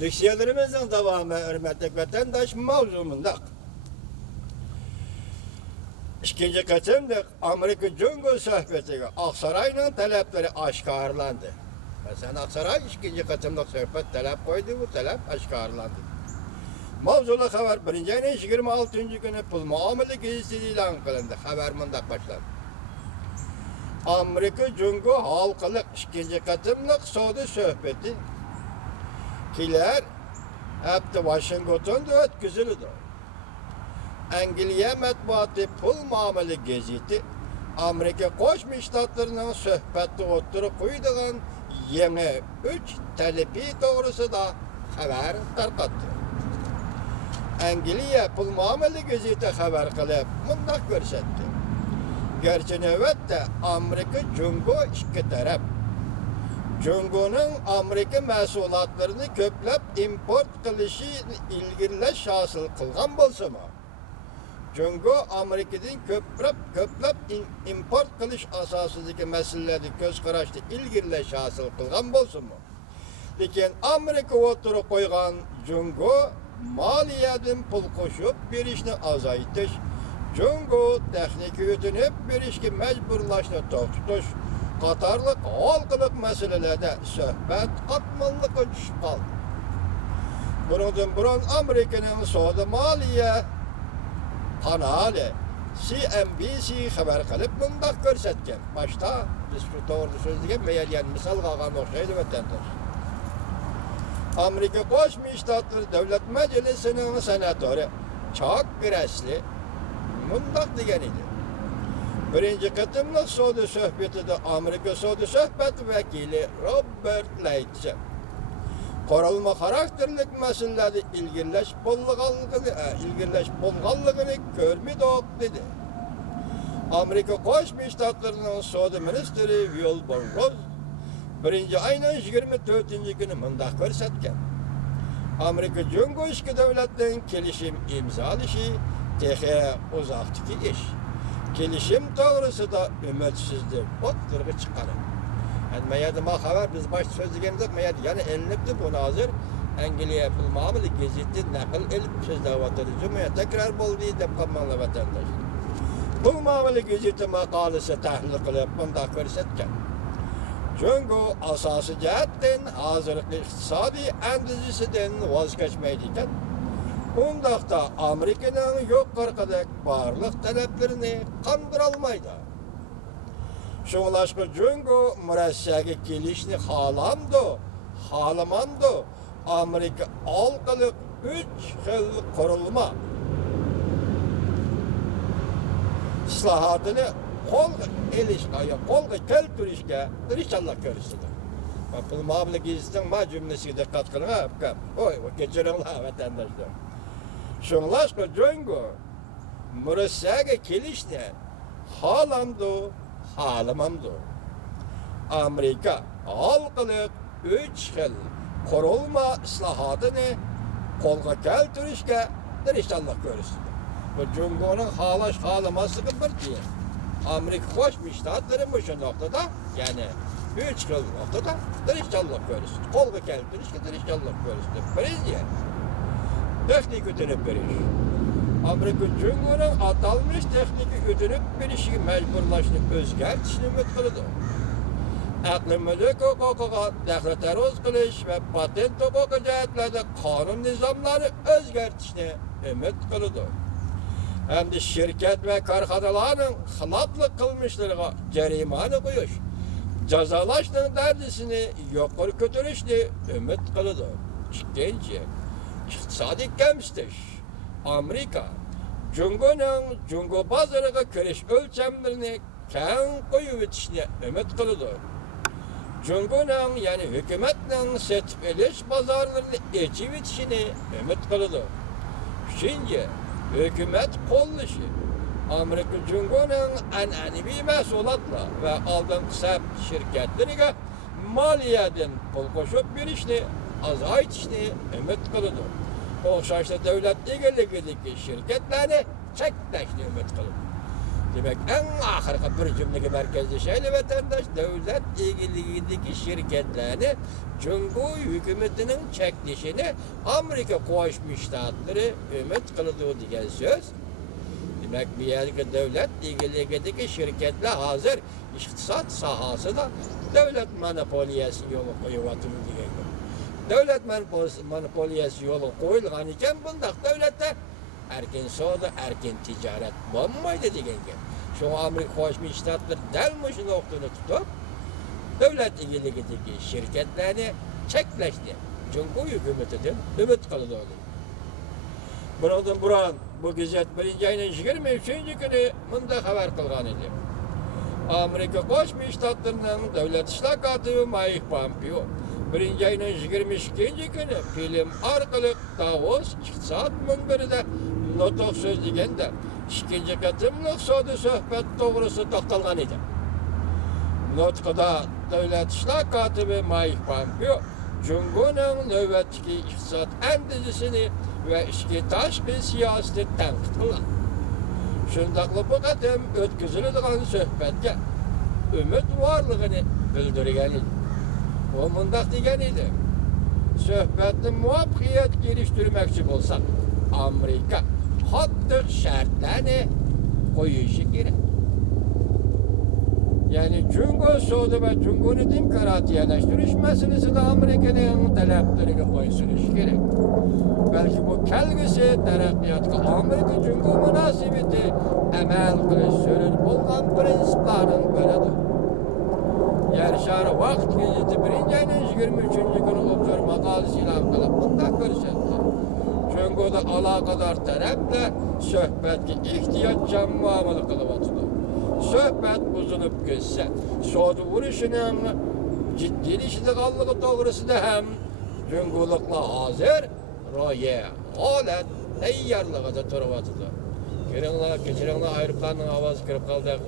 Diksiyelerimizin devamı hürmetli vatandaş mavzumunda. İkinci katımlık Amerika Cumhur sohbetiga Aksaray'ın talepleri aşkarlandı. Mesela Aksaray ikinci katımlık sohbet talep koydu, bu talep aşkarlandı. Mavzulu haber 1. ayın 26. günü pul muamele gezisi ilan kılındı. Haber mındak başladı. Amerika Cumhur halkılık ikinci katımlık soğudu sohbeti kiler hepti Washington'da ötküzüldü. Angliya matbuatı pul muamele geziti Amerika Koşmuş Ştatlarının sohbeti oturup koyduğun yeni 3 talebi doğrusu da haber tarqattı. Angliya pul muamele geziti haber kılıp mundak görsetti. Gerçi növbette Amerika Cumhur iki taraf. Cumhur'un Amerika mahsulatlarını köplep import kılışı ilgilileş hasıl kılgan bolsa mı? Cumhur Amerika'dan köplep import kılış asasındaki meseleleri göz karıştı ilgilileş hasıl kılgan bolsa mı? Lekin Amerika oturup koygan Cumhur maliyetin pul koşup bir işini azaytış, Cumhur texniki ötünüp bir işki mecburlaşını toxtuş, Katarlık halkılık meselelerde sohbet katmanlıkı düşüp kaldı. Bunun burun Amerika'nın Suudi Maliye kanalı CNBC haber kılıp bundak görsetken. Başta biz şu doğru sözlüğe meyleyen misal kalkan okşaydı vatandaş. Amerika Koşmuş Ştatları Devlet Meclisi'nin senatörü çok gresli bundak diyen idi. Birinci katımlık Suudi sohbeti de Amerika Suudi sohbeti vekili Robert Leitze. Koralma karakterlik meselelerde ilgilileş bolğanlığını görmüdük dedi. Amerika Koşmuş Ştatlarının Suudi Ministri Wilbur Ross 1. ayının 24. günü mundak görsetken. Amerika Cumhur iki devletten kelişim imzalışı tehe uzaktaki iş. Kelişim doğrusu da ümitsizdir. Ot kırgı çıkarım. Yani meyadıma haber biz baş sözlüğümüzde meyadı. Yani elinipti bu nazır. Angliya pul muamele geziti nakıl elip sözlüğü Cumhuriyet tekrar bol diye dep kalmalı vatandaş. Pul muamele geziti makalesi tahlil kılıp bundak görsetken. Cumhur asası cihetten hazırlıklı iktisadi endüstrisinden vazgeçmeydiyken bundakta Amerika'nın yok arkadaki varlık taleplerini kandırılmaydı. Şunlaşkı Cumhur müressege gelişini halamandı. Amerika halkılık 3 yıl kurulma islahatını kolga keltürüşke inşallah görürsünler. Bu muamele gezisinin ma cümlesi dikkat kılın ha. Oy, geçirin la vatandaşlar. Şunlaşkı Cumhur müressege gelişini halamandı. Amerika halkılık 3 yıl kurulma islahatını kolga keltürüşke inşallah görürsünler. Bu Cumhur'un halaması bir diye. Amerika Koşmuş Ştatları bu noktada yani 3 yıl noktada inşallah görürsünler. Kolga keltürüşke inşallah görürsünler. Birinci teknik ödünüp bir iş. Amerika Cumhur'un atalmış teknik ödünüp bir işi mecburlaşını özgertişini ümit kılıdı. Aklı mülk hukuka deklaratöz kılış ve patent hukuku cihetlerde kanun nizamları özgertişini ümit kılıdı. Hem de şirket ve karxanaların xilaflık kılmışlarına cerimani koyuş, cezalaştığın derdisini yukarı götürüşünü ümit kılıdı. İkinci, iktisadi kemstiş. Amerika, Cumhur pazarına kiriş ölçemlerini keng koyup etişine ümit kılıdı. Cumhur'un yani hükümetin setfeliş pazarlarını geçip etişini ümit kılıdı. Üçüncü, hükümet kolluşı. Amerika Cumhur'un annenevi mahsulatla ve aldığın kısa şirketlerine maliyetin pul koşup bir işini azaytışını ümit kılıdı. Okşaşlı devlet egeligideki şirketlerini çekleşti ümit kılıdı. Demek en ahırkı bir cümleki merkezli şeyle vatandaş devlet ilgiliğindeki şirketlerini Cumhur hükümetinin çekilişini Amerika Koşmuş Ştatları ümit kıldığı diyen söz. Demek bir yerde devlet ilgiliğindeki şirketler hazır iktisat sahası da devlet monopoliyası yolu koyuvatır diyen. Devlet monopoliyası yolu koyulgan iken bundak devlette erken soda, erken ticaret olmaydı diyen. Şu Amerika Koşmuş Ştatları delmiş noktanı tutup devlet ilgiliğindeki şirketlerini çekleşti. Cumhur hükümetinden ümit kıldı olur. Buradan buran bu gazet 1. ayının 23. günü bunda haber kılgan idi. Amerika Koşmuş Ştatlarının devlet işlakatı Mike Pompeo 1. ayının 22. günü film arkalık Davos iktisat münberide notok sözlegende ikinci katımlık sodu sohbet doğrusu toxtalgan idi. Notqada devlet işlakatı Mike Pompeo Cumhur'un növbetdeki iktisat endişesini ve işki taşqi siyaseti tanqid qilgan. Şundaqla bu qatam ötküzülüdügan söhbetge ümit varlığını bildirgen idi. O mundaq degen idi. Söhbetni muvaffaqiyat geliştirmekçi bolsak, Amerika qattiq şartlarni qo'yishi kerak. Yani Cumhur sodu ve Cumhur'un demokratiyalaştırış meselesinde Amerika'nın taleplerine boysunmuş gerek. Belki bu kelgisi terakkiyatka Amerika Cumhur münasebeti emel kılış sürün bulgan prensiplerin biridir. Yarışarı vakt geceti 1. ayının 23. günü obzor makalesiyle kılıp bundan görüşetti. Cumhur'da alakadar taleple söhbetki ihtiyaçcan muamele kılıbatıdır. Söhbet bozulup geçse, soğudu vuruşunun ciddiliği doğrusu da hem Cumhurlukla hazır, roye, alet, teyyarlığı da turvatıdır. Geçirenler ayrıklarının avazı kırıp kaldı.